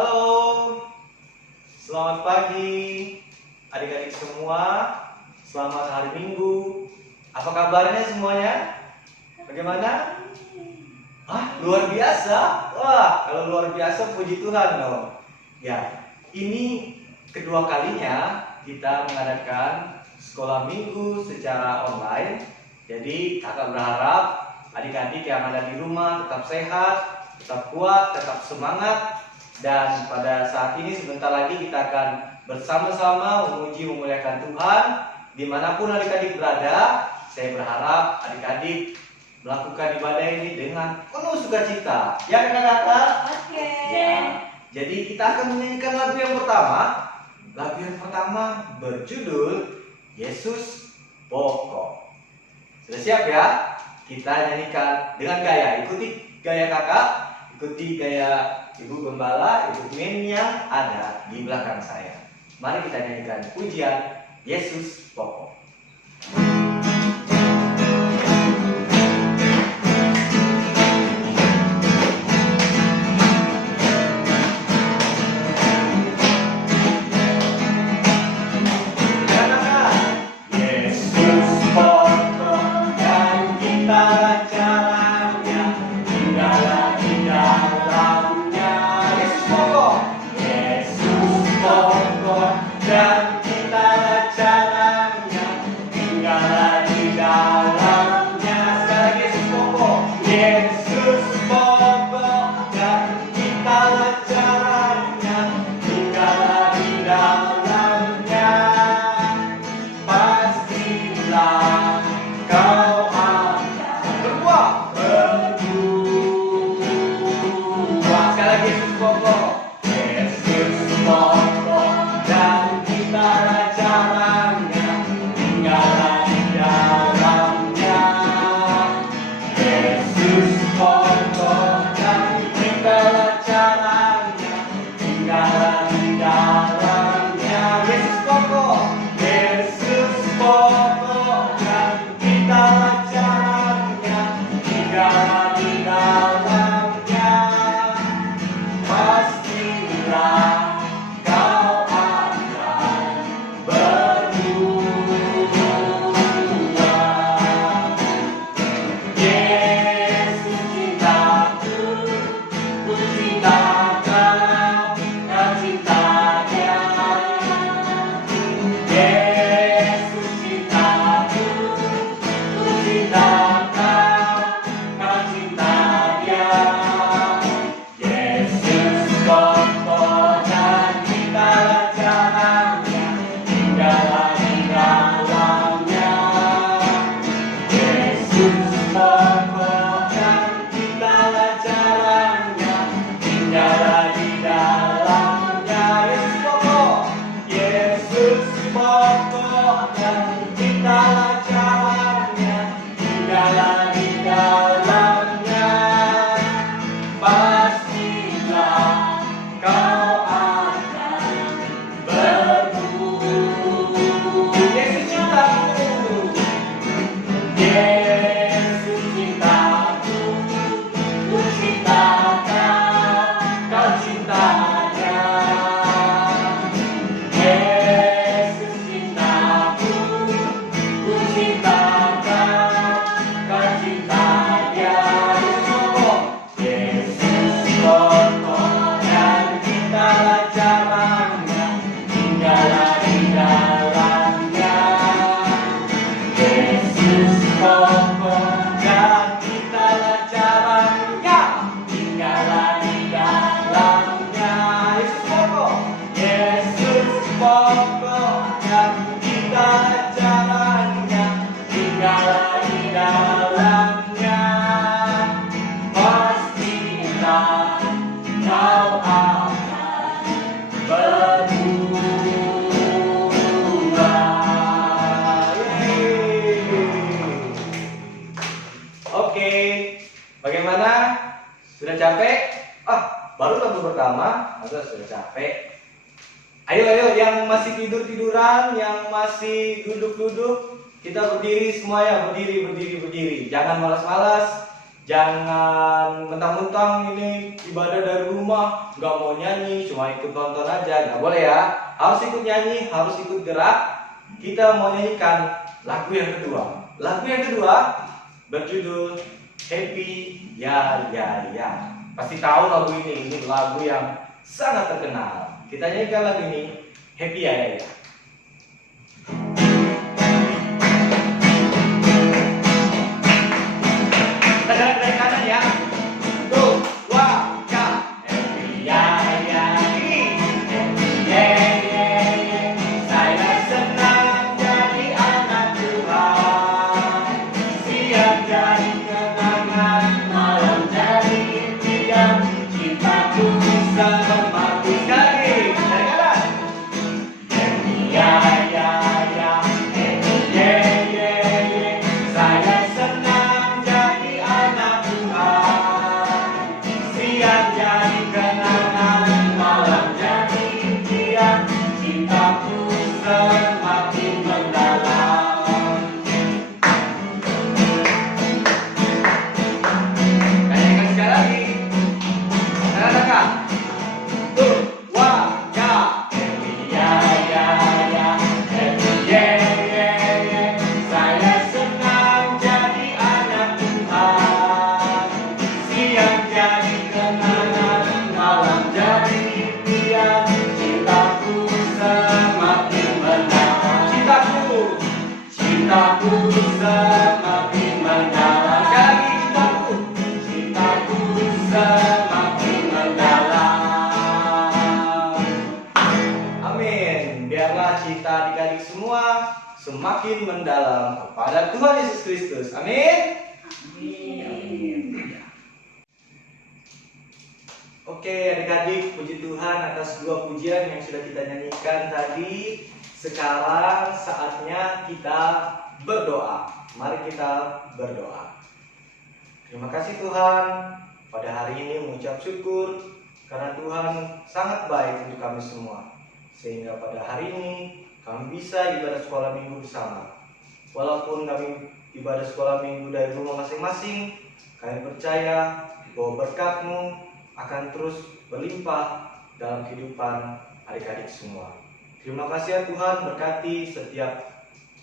Halo, selamat pagi adik-adik semua. Selamat hari Minggu. Apa kabarnya semuanya? Bagaimana? Luar biasa. Kalau luar biasa puji Tuhan dong. Ya, ini kedua kalinya kita mengadakan sekolah minggu secara online. Jadi kakak berharap adik-adik yang ada di rumah tetap sehat, tetap kuat, tetap semangat. Dan pada saat ini sebentar lagi kita akan bersama-sama memuji memuliakan Tuhan. Dimanapun adik-adik berada, saya berharap adik-adik melakukan ibadah ini dengan penuh sukacita. Ya kakak-kakak? Oke. Ya. Jadi kita akan menyanyikan lagu yang pertama. Lagu yang pertama berjudul Yesus Pokok. Sudah siap ya? Kita nyanyikan dengan gaya. Ikuti gaya kakak, ikuti gaya Ibu Gembala, Ibu Min yang ada di belakang saya. Mari kita nyanyikan pujian Yesus Pokok. Bagaimana? Sudah capek? Baru lagu pertama, masa sudah capek? Ayo, yang masih tidur-tiduran, yang masih duduk-duduk, kita berdiri semuanya, berdiri. Jangan malas-malas, Jangan mentang-mentang ini ibadah dari rumah, nggak mau nyanyi, cuma ikut nonton aja, nggak boleh ya. Harus ikut nyanyi, harus ikut gerak. Kita mau nyanyikan lagu yang kedua. Lagu yang kedua berjudul Happy Ya Ya Ya. Pasti tahu lagu ini lagu yang sangat terkenal. Kita nyanyikan lagu ini, Happy Ya Ya Ya. Kita gerak dari kanan ya. Tuh, wah, ya. Happy Ya Ya Ya. Saya senang jadi anak Tuhan. Siang jadi kenangan, malam jadi impian. Cintaku semakin sekali. Dari kanan. Happy Ya Ya Ya. Happy Ya Ya Ya. Saya senang jadi anak Tuhan. Siang jadi kenangan, malam jadi impian. Cintaku semakin mendalam. Kayaknya sekali lagi. Katakan. Tuh, wah, ya. Happy Ya Ya Ya. Happy Ya Ya Ya. Saya senang jadi anak Tuhan. Siang jadi kenangan, malam jadi impian. Cintaku semakin mendalam. Cintaku semakin mendalam. Sekali lagi, cintaku semakin mendalam. Amin. Biarlah cinta adik-adik semua semakin mendalam kepada Tuhan Yesus Kristus. Amin. Oke adik-adik, puji Tuhan atas dua pujian yang sudah kita nyanyikan tadi. Sekarang saatnya kita berdoa. Mari kita berdoa. Terima kasih Tuhan, pada hari ini mengucap syukur karena Tuhan sangat baik untuk kami semua. Sehingga pada hari ini kami bisa ibadah sekolah minggu bersama. Walaupun kami ibadah sekolah minggu dari rumah masing-masing, kami percaya bahwa berkat-Mu akan terus berlimpah dalam kehidupan adik-adik semua. Terima kasih ya Tuhan, berkati setiap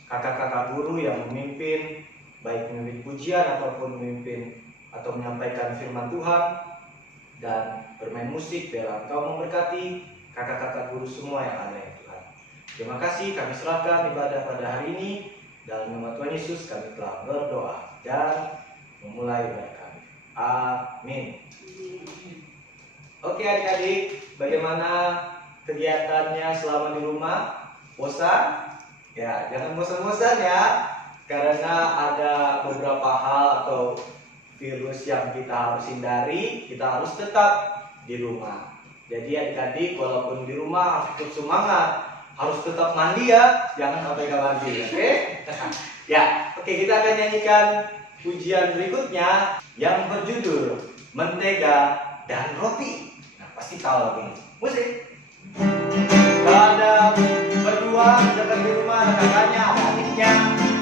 kakak-kakak guru yang memimpin, baik memimpin pujian ataupun memimpin atau menyampaikan firman Tuhan dan bermain musik. Biarlah Engkau memberkati kakak-kakak guru semua yang ada ya Tuhan. Terima kasih, kami serahkan ibadah pada hari ini. Dalam nama Tuhan Yesus kami telah berdoa dan memulai ibadah kami. Amin. Oke adik-adik, bagaimana kegiatannya selama di rumah? Bosan? Ya, jangan bosan-bosan ya. Karena ada beberapa hal atau virus yang kita harus hindari, kita harus tetap di rumah. Jadi adik-adik walaupun di rumah harus tetap semangat, harus tetap mandi ya, jangan sampai gak mandi, oke? Ya, oke, kita akan nyanyikan pujian berikutnya yang berjudul Mentega dan Roti. Nah, pasti tahu lagu ini. Musik. Ada berdua dekat di rumah, ada kakaknya, ada adiknya.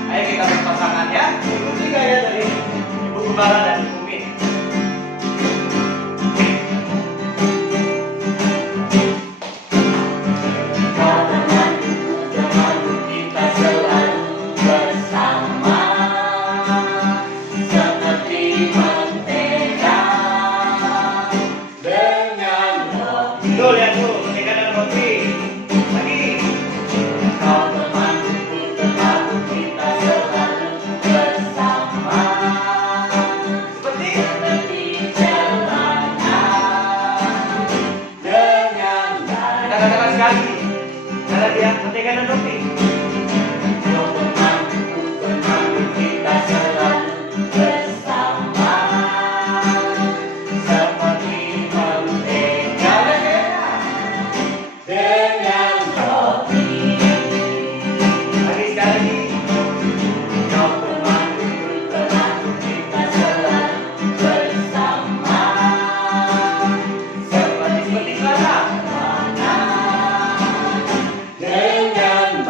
Ayo kita berpasangan ya. Ikuti gaya dari Ibu Gembala dan Ibu Min. Tuh lihat tuh, mentega dan roti. Lagi. Kau temanku, temanku, kita selalu bersama. Seperti celana dengan baik. Kita katakan sekali. Kata dia, mentega dan roti. Kau temanku, temanku, kita selalu bersama. Seperti mentega dengan roti. Lagi sekali. Kau temanku, temanku, kita selalu bersama. Seperti celana dengan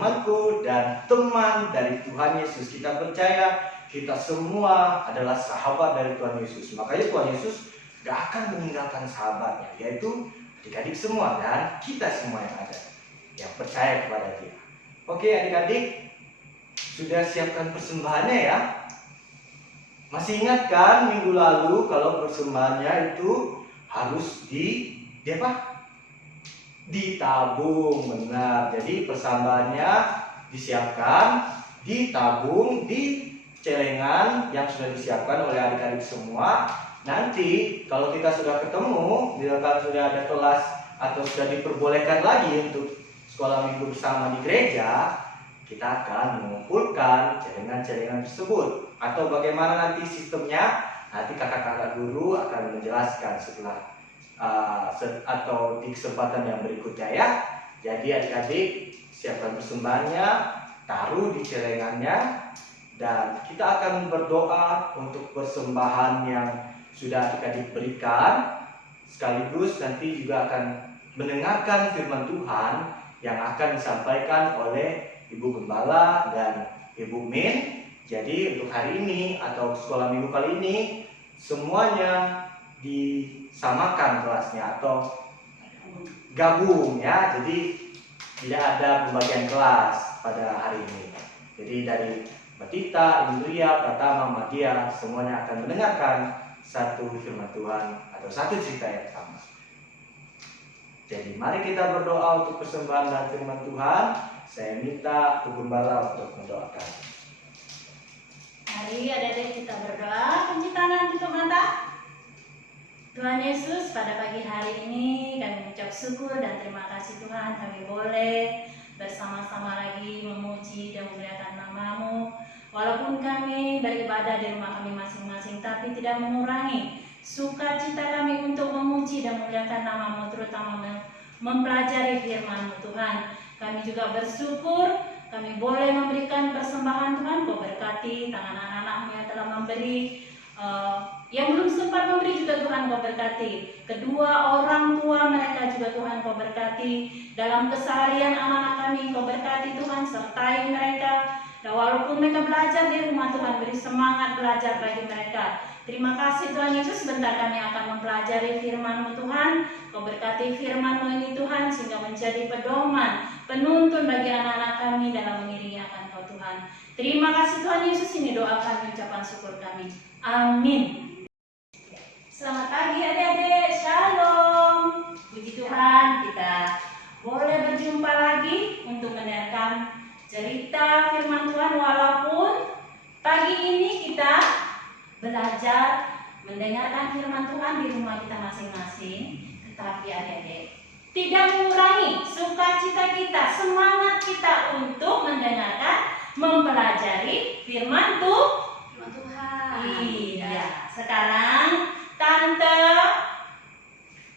temanku dan teman dari Tuhan Yesus. Kita percaya kita semua adalah sahabat dari Tuhan Yesus. Makanya Tuhan Yesus gak akan meninggalkan sahabatnya, yaitu adik-adik semua dan kita semua yang ada, yang percaya kepada Dia. Oke adik-adik, sudah siapkan persembahannya ya? Masih ingat kan minggu lalu kalau persembahannya itu harus ditabung, benar. Jadi persembahannya disiapkan, ditabung di celengan yang sudah disiapkan oleh adik-adik semua. Nanti kalau kita sudah ketemu, bila sudah ada kelas atau sudah diperbolehkan lagi untuk sekolah minggu bersama di gereja, kita akan mengumpulkan celengan-celengan tersebut. Atau bagaimana nanti sistemnya, nanti kakak-kakak guru akan menjelaskan setelah atau di kesempatan yang berikutnya ya. Jadi adik-adik siapkan persembahannya, taruh di celengannya, dan kita akan berdoa untuk persembahan yang sudah adik-adik berikan. Sekaligus nanti juga akan mendengarkan firman Tuhan yang akan disampaikan oleh Ibu Gembala dan Ibu Min. Jadi untuk hari ini atau sekolah minggu kali ini semuanya disamakan kelasnya atau gabung ya. Jadi tidak ada pembagian kelas pada hari ini. Jadi dari Mbak Tita, Indria, Pratama, Madia semuanya akan mendengarkan satu firman Tuhan atau satu cerita yang sama. Jadi mari kita berdoa untuk persembahan dan firman Tuhan. Saya minta Ibu Gembala untuk mendoakan. Mari adik-adik kita berdoa. Penciptaan tutup mata. Tuhan Yesus, pada pagi hari ini kami mengucap syukur dan terima kasih Tuhan, kami boleh bersama-sama lagi memuji dan memuliakan nama-Mu. Walaupun kami beribadah di rumah kami masing-masing, tapi tidak mengurangi sukacita kami untuk memuji dan memuliakan nama-Mu, terutama mempelajari firman-Mu Tuhan. Kami juga bersyukur kami boleh memberikan persembahan Tuhan. Kau berkati tangan anak-anak-Mu yang telah memberi, yang belum sempat memberi juga Tuhan Kau berkati. Kedua orang tua mereka juga Tuhan Kau berkati. Dalam keseharian anak-anak kami Kau berkati Tuhan, sertai mereka. Dan walaupun mereka belajar di rumah Tuhan, beri semangat belajar bagi mereka. Terima kasih Tuhan Yesus, sebentar kami akan mempelajari firman-Mu Tuhan. Kau berkati firman-Mu ini Tuhan, sehingga menjadi pedoman, penuntun bagi anak-anak kami dalam mengiringi akan Kau Tuhan. Terima kasih Tuhan Yesus, ini doa kami, ucapan syukur kami. Amin. Selamat pagi adik-adik, shalom. Puji Tuhan, kita boleh berjumpa lagi untuk mendengarkan cerita firman Tuhan. Walaupun pagi ini kita belajar mendengarkan firman Tuhan di rumah kita masing-masing, tetapi adik-adik tidak mengurangi sukacita kita, semangat kita untuk mendengarkan, mempelajari firman Tuhan. Iya, sekarang Tante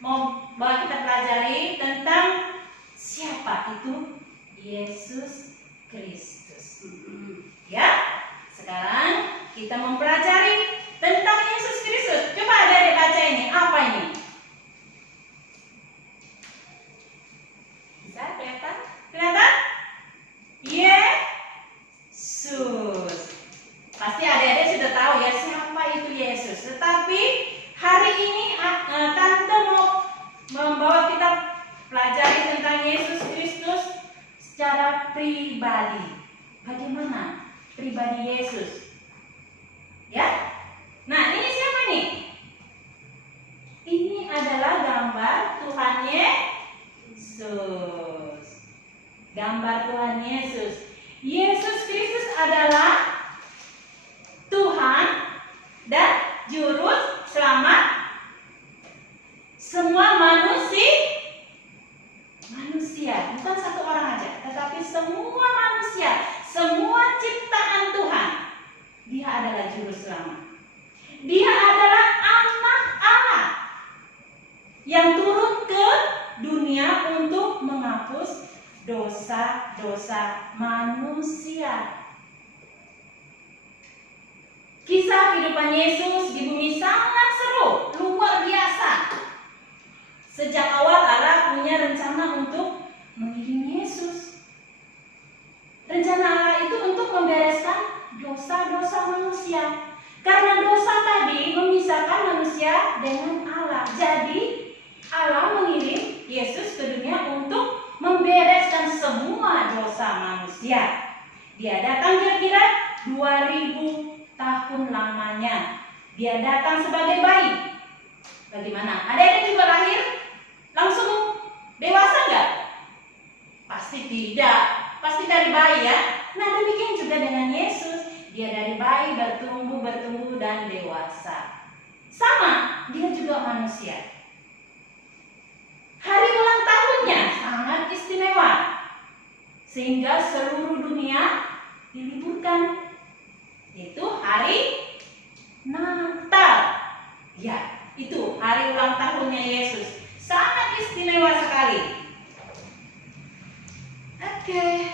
mau bawa kita pelajari tentang siapa itu Yesus Kristus. Ya, sekarang kita mempelajari tentang Yesus Kristus. Coba adik-adik baca ini, apa ini? Bisa kelihatan? Kelihatan? Yesus. Pasti adik-adik sudah tahu ya siapa itu Yesus. Tetapi hari ini Tante mau membawa kita pelajari tentang Yesus Kristus secara pribadi. Bagaimana pribadi Yesus? Ya? Nah, ini siapa nih? Ini adalah gambar Tuhan Yesus. Gambar Tuhan Yesus. Yesus Kristus adalah Tuhan dan juru selamat semua manusia, bukan satu orang aja, tetapi semua manusia, semua ciptaan Tuhan. Dia adalah juru selamat. Dia adalah anak Allah yang turun ke dunia untuk menghapus dosa-dosa manusia. Kisah kehidupan Yesus di bumi sangat seru, luar biasa. Sejak awal Allah punya rencana untuk mengirim Yesus. Rencana Allah itu untuk membereskan dosa-dosa manusia. Karena dosa tadi memisahkan manusia dengan Allah. Jadi Allah mengirim Yesus ke dunia untuk membereskan semua dosa manusia. Dia datang kira-kira 2000 tahun lamanya. Dia datang sebagai bayi. Bagaimana? Adik-adik juga lahir langsung dewasa enggak? Pasti tidak. Pasti dari bayi ya. Nah, demikian juga dengan Yesus. Dia dari bayi bertumbuh dan dewasa. Sama, dia juga manusia. Hari ulang tahunnya sangat istimewa. Sehingga seluruh dunia diliburkan. Itu hari Natal. Ya, itu hari ulang tahunnya Yesus. Sangat istimewa sekali. Oke,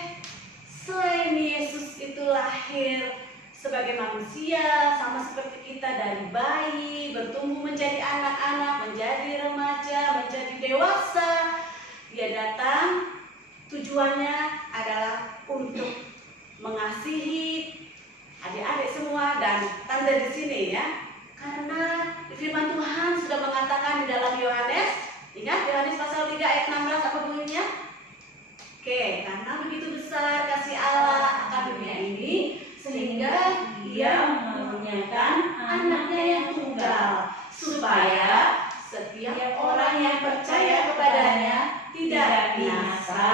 selain Yesus itu lahir sebagai manusia, sama seperti kita dari bayi, bertumbuh menjadi anak-anak, menjadi remaja, menjadi dewasa. Dia datang, tujuannya adalah untuk mengasihi adik-adik semua dan tante di sini ya. Karena firman Tuhan sudah mengatakan di dalam Yohanes, ingat Yohanes pasal 3 ayat 16 apa bunyinya? Oke, karena begitu besar kasih Allah akan dunia ini sehingga Dia mengaruniakan anaknya yang tunggal supaya setiap orang yang percaya kepadanya tidak binasa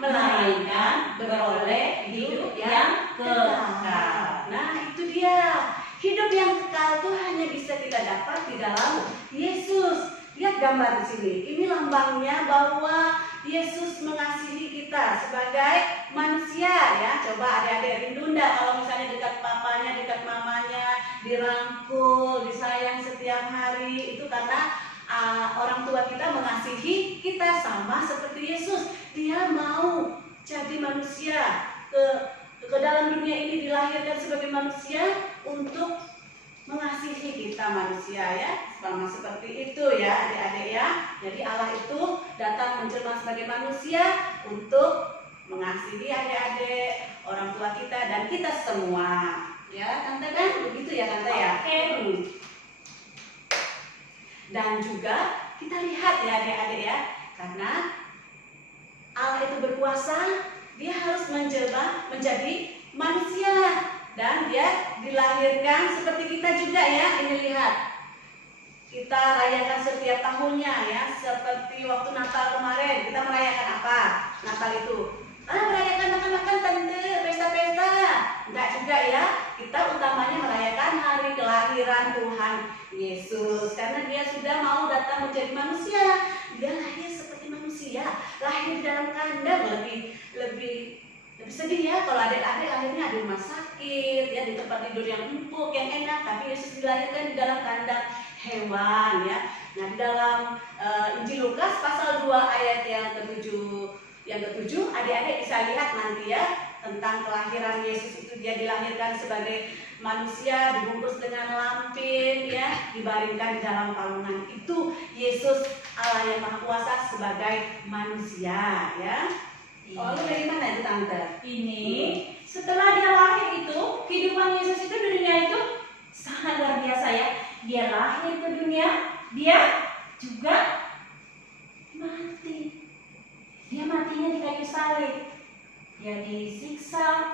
melainkan beroleh hidup yang kekal. Nah, itu dia. Hidup yang kekal itu hanya bisa kita dapat di dalam Yesus. Lihat gambar di sini. Ini lambangnya bahwa Yesus mengasihi kita sebagai manusia ya. Coba adik-adik rindu kalau misalnya dekat papanya, dekat mamanya, dirangkul, disayang setiap hari. Itu karena orang tua kita mengasihi kita sama seperti Yesus. Dia mau jadi manusia ke dalam dunia ini, dilahirkan sebagai manusia untuk mengasihi kita manusia ya, sama seperti itu ya adik-adik ya. Jadi Allah itu datang menjelma sebagai manusia untuk mengasihi adik-adik, orang tua kita dan kita semua ya tante kan, begitu ya tante ya. Oke. Dan juga kita lihat ya adik-adik ya, karena Allah itu berkuasa, dia harus menjelma menjadi manusia. Dan dia dilahirkan seperti kita juga ya. Ini lihat, kita rayakan setiap tahunnya ya. Seperti waktu Natal kemarin, kita merayakan apa? Natal itu merayakan makan-makan tante, pesta-pesta. Enggak juga ya. Kita utamanya merayakan hari kelahiran Tuhan Yesus. Karena dia sudah mau datang menjadi manusia. Dia lahir seperti manusia, lahir dalam kandang. Lebih sedih ya kalau adik-adik lahirnya di rumah sakit ya, di tempat tidur yang empuk, yang enak, tapi Yesus dilahirkan di dalam kandang hewan ya. Nah, di dalam Injil Lukas pasal 2 ayat yang ketujuh adik-adik bisa lihat nanti ya tentang kelahiran Yesus itu. Dia dilahirkan sebagai manusia, dibungkus dengan lampin ya, dibaringkan di dalam palungan. Itu Yesus Allah yang Maha Kuasa sebagai manusia ya. Oh, lu dari mana itu tante? Ini setelah dia lahir itu, kehidupan Yesus itu di dunia itu sangat luar biasa ya. Dia lahir ke dunia, dia juga mati. Dia matinya di kayu salib. Dia disiksa.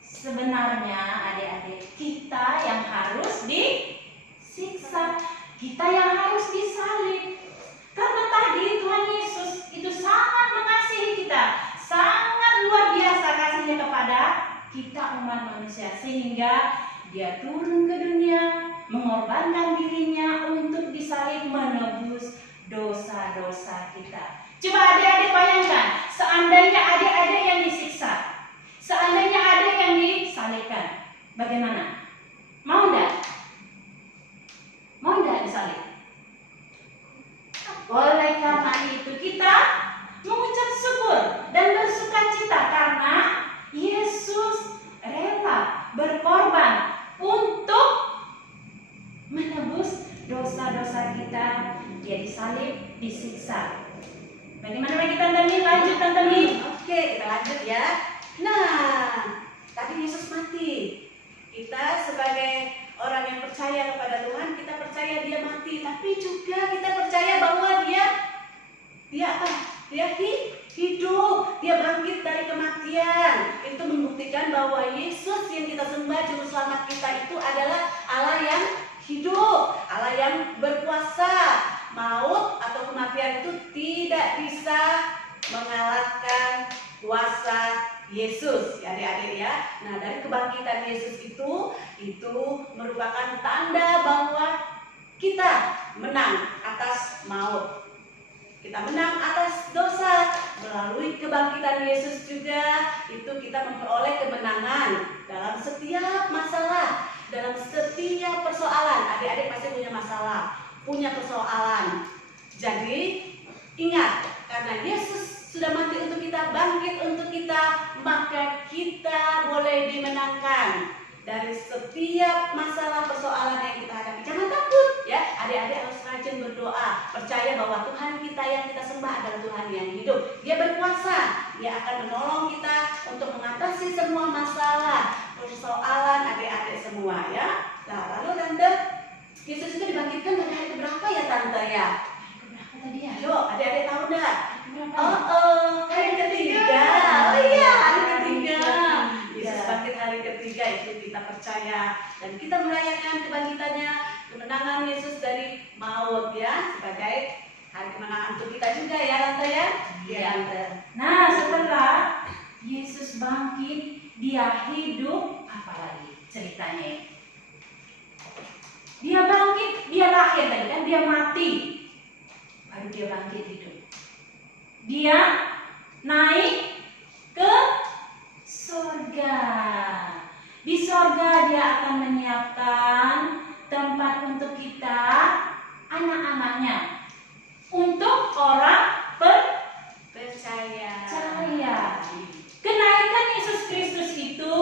Sebenarnya adik-adik, kita yang harus disiksa, kita yang harus disalib. Karena tadi Tuhan Yesus itu sangat mengasihi kita, sangat luar biasa kasihnya kepada kita umat manusia, sehingga dia turun ke dunia, mengorbankan dirinya untuk disalib menebus dosa-dosa kita. Coba adik-adik bayangkan, seandainya adik-adik yang disiksa, seandainya adik yang disalibkan, bagaimana? Mau enggak? Mau enggak disalib? Oleh karena itu kita mengucap syukur dan bersukacita karena Yesus rela berkorban untuk menebus dosa-dosa kita. Dia disalib, disiksa. Bagaimana lagi Tante Min? Lanjut Tante Min. Oke, kita lanjut ya. Nah, percaya dia mati, tapi juga kita percaya bahwa dia apa? Dia hidup, dia bangkit dari kematian. Itu membuktikan bahwa Yesus yang kita sembah, juru selamat kita itu adalah Allah yang hidup, Allah yang berkuasa. Maut atau kematian itu tidak bisa mengalahkan kuasa Yesus, ya adik-adik ya. Nah, dari kebangkitan Yesus itu merupakan tanda bahwa kita menang atas maut. Kita menang atas dosa. Melalui kebangkitan Yesus juga itu kita memperoleh kemenangan dalam setiap masalah, dalam setiap persoalan. Adik-adik pasti punya masalah, punya persoalan. Jadi ingat, karena Yesus sudah mati untuk kita, bangkit untuk kita, maka kita boleh dimenangkan dari setiap masalah persoalan yang kita hadapi. Jangan takut ya, adik-adik harus rajin berdoa, percaya bahwa Tuhan kita yang kita sembah adalah Tuhan yang hidup. Dia berkuasa, dia akan menolong kita untuk mengatasi semua masalah, persoalan adik-adik semua ya. Nah, lalu Tante, Yesus itu dibangkitkan pada hari keberapa ya Tante ya? Berapa tadi ya? Yuk, adik-adik tahu enggak? Berapa? Hari ketiga. Oh iya, hari ketiga. Hari Yesus ketiga. bangkit hari ketiga, itu kita percaya dan kita merayakan kebangkitannya, kemenangan Yesus dari maut ya, sebagai hari kemenangan untuk kita juga ya Tante ya. Iya Tante. Nah, setelah Yesus bangkit, dia hidup, apalagi ceritanya? Dia bangkit, dia lahir tadi kan, dia mati, baru dia bangkit hidup. Dia naik ke surga. Di surga dia akan menyiapkan tempat untuk kita, anak-anaknya, untuk orang Percaya. Kenaikan Yesus Kristus itu,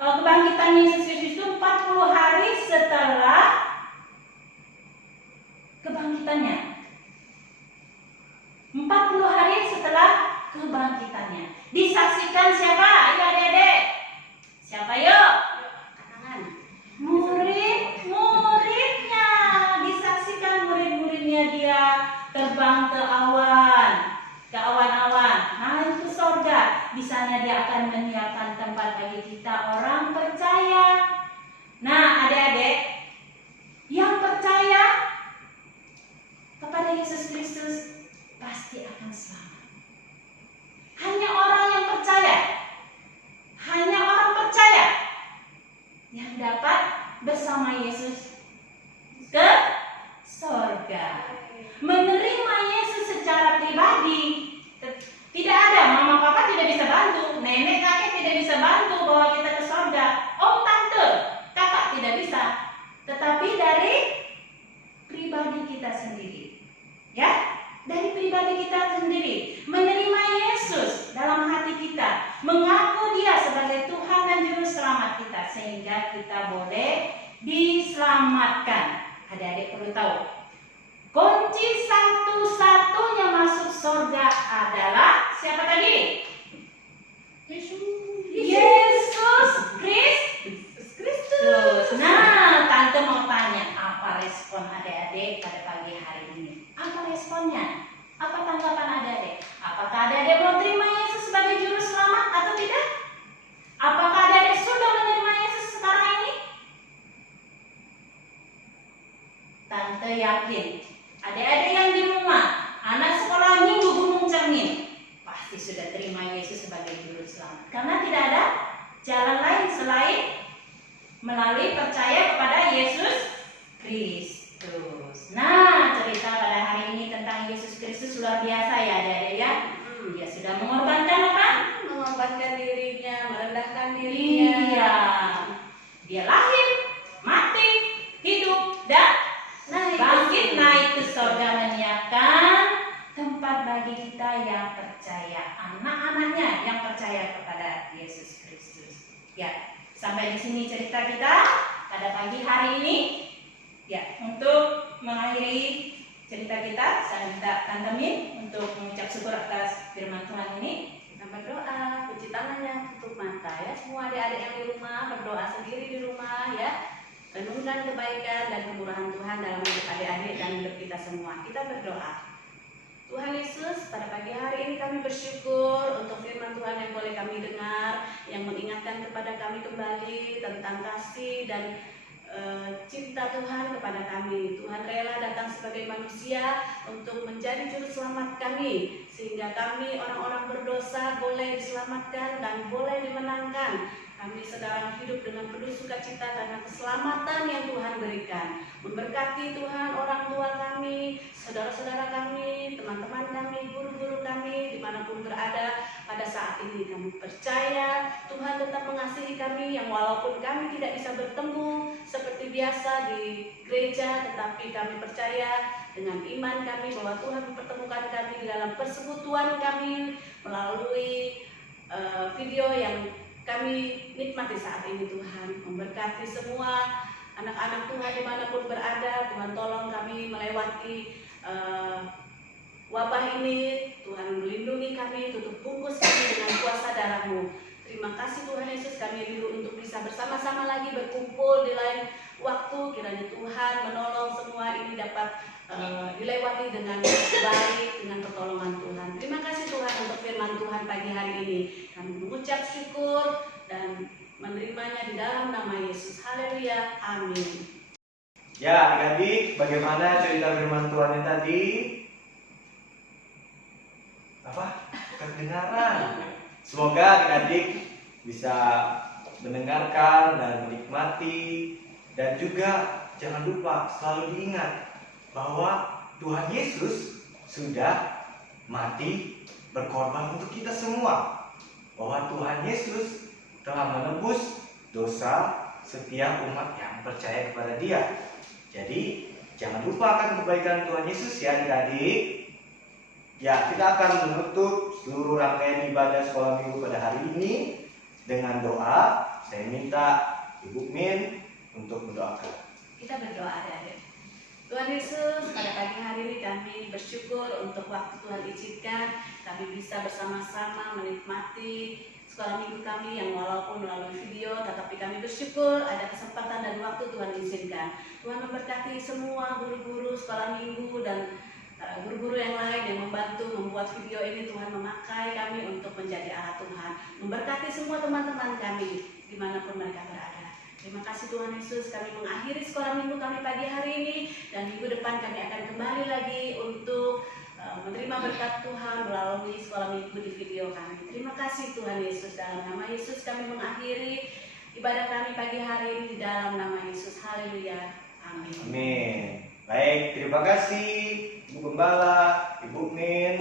kebangkitan Yesus Kristus itu 40 hari setelah kebangkitannya. 40 hari setelah kebangkitannya. Disaksikan siapa? Ayo adik-adik. Siapa yuk? Tangan. Murid-muridnya. Disaksikan murid-muridnya, dia terbang ke awan, naik ke sorga. Di sana dia akan menyiapkan tempat bagi kita orang percaya. Nah, adik-adik yang percaya kepada Yesus Kristus pasti akan selamat. Hanya orang yang percaya, hanya orang percaya yang dapat bersama Yesus ke sorga. Menerima Yesus secara pribadi. Tidak ada, mama papa tidak bisa bantu, nenek kakek tidak bisa bantu bawa kita ke sorga, om tante kakak tidak bisa. Tetapi dari pribadi kita sendiri, ya, dari pribadi kita sendiri, menerima Yesus dalam hati kita, mengaku dia sebagai Tuhan dan Juru Selamat kita, sehingga kita boleh diselamatkan. Adik-adik perlu tahu, kunci satu-satunya masuk surga adalah siapa tadi? Yesus Kristus. Nah, tante mau tanya, apa respon adik-adik pada pagi hari ini? Apa responnya? Apa tanggapan adik-adik? Apakah adik-adik mau terima Yesus sebagai Juru Selamat atau tidak? Apakah adik-adik sudah menerima Yesus sekarang ini? Tante yakin adik-adik yang di rumah, anak sekolah minggu Gunung Cermin, pasti sudah terima Yesus sebagai Juru Selamat. Karena tidak ada jalan lain selain melalui percaya kepada Yesus Kristus. Nah, cerita pada hari ini tentang Yesus Kristus luar biasa ya adik-adik ya. Dia sudah mengorbankan apa? Mengorbankan dirinya, merendahkan dirinya. Iya. Dia lahir, mati, hidup, dan bangkit naik ke surga, menyiapkan tempat bagi kita yang percaya, anak-anaknya yang percaya kepada Yesus Kristus. Ya, sampai di sini cerita kita pada pagi hari ini. Ya, untuk mengakhiri cerita kita, saya minta Tante Min untuk mengucap syukur atas firman Tuhan ini. Kita berdoa, cuci tangannya, tutup mata ya. Semua adik-adik yang di rumah berdoa sendiri di rumah ya. Renungkan kebaikan dan kemurahan Tuhan dalam hidup adik-adik dan hidup kita semua. Kita berdoa. Tuhan Yesus, pada pagi hari ini kami bersyukur untuk firman Tuhan yang boleh kami dengar, yang mengingatkan kepada kami kembali tentang kasih dan cinta Tuhan kepada kami. Tuhan rela datang sebagai manusia untuk menjadi juru selamat kami, sehingga kami orang-orang berdosa boleh diselamatkan dan boleh dimenangkan. Kami sekarang hidup dengan penuh sukacita karena keselamatan yang Tuhan berikan. Memberkati Tuhan orang tua kami, saudara-saudara kami, teman-teman kami, guru-guru kami, dimanapun berada pada saat ini. Kami percaya Tuhan tetap mengasihi kami, yang walaupun kami tidak bisa bertemu seperti biasa di gereja, tetapi kami percaya dengan iman kami bahwa Tuhan mempertemukan kami di dalam persekutuan kami melalui video yang kami nikmati saat ini. Tuhan memberkati semua anak-anak Tuhan dimanapun berada. Tuhan tolong kami melewati wabah ini. Tuhan melindungi kami, tutup bungkus kami dengan kuasa darah-Mu. Terima kasih Tuhan Yesus, kami rindu untuk bisa bersama-sama lagi berkumpul di lain waktu. Kiranya Tuhan menolong semua ini dapat dilewati dengan baik, dengan pertolongan Tuhan. Terima kasih Tuhan untuk firman Tuhan pagi hari ini. Kami mengucap syukur dan menerimanya di dalam nama Yesus. Haleluya, amin. Ya, adik-adik, bagaimana cerita firman Tuhan yang tadi? Apa? Kedengaran. Semoga adik-adik bisa mendengarkan dan menikmati, dan juga jangan lupa selalu diingat bahwa Tuhan Yesus sudah mati berkorban untuk kita semua. Bahwa Tuhan Yesus telah menebus dosa setiap umat yang percaya kepada Dia. Jadi jangan lupa akan kebaikan Tuhan Yesus ya adik-adik. Ya, kita akan menutup seluruh rangkaian ibadah sekolah minggu pada hari ini dengan doa. Saya minta Ibu Min untuk mendoakan. Kita berdoa adik-adik. Tuhan Yesus, pada pagi hari ini kami bersyukur untuk waktu Tuhan izinkan kami bisa bersama-sama menikmati sekolah minggu kami yang walaupun melalui video, tetapi kami bersyukur ada kesempatan dan waktu Tuhan izinkan. Tuhan memberkati semua guru-guru sekolah minggu dan guru-guru yang lain yang membantu membuat video ini. Tuhan memakai kami untuk menjadi alat Tuhan. Memberkati semua teman-teman kami dimanapun mereka berada. Terima kasih Tuhan Yesus, kami mengakhiri sekolah minggu kami pagi hari ini, dan minggu depan kami akan kembali lagi untuk menerima berkat Tuhan melalui sekolah minggu di video kami. Terima kasih Tuhan Yesus, dalam nama Yesus kami mengakhiri ibadah kami pagi hari ini di dalam nama Yesus. Haleluya, amin. Amin. Baik, terima kasih Ibu Gembala, Ibu Min,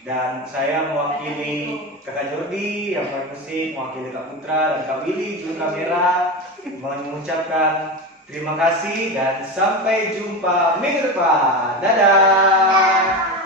dan saya mewakili Kakak Jordi yang main musik, mewakili Kak Putra dan Kak Willy juru kamera, mengucapkan terima kasih dan sampai jumpa minggu depan. Dadah.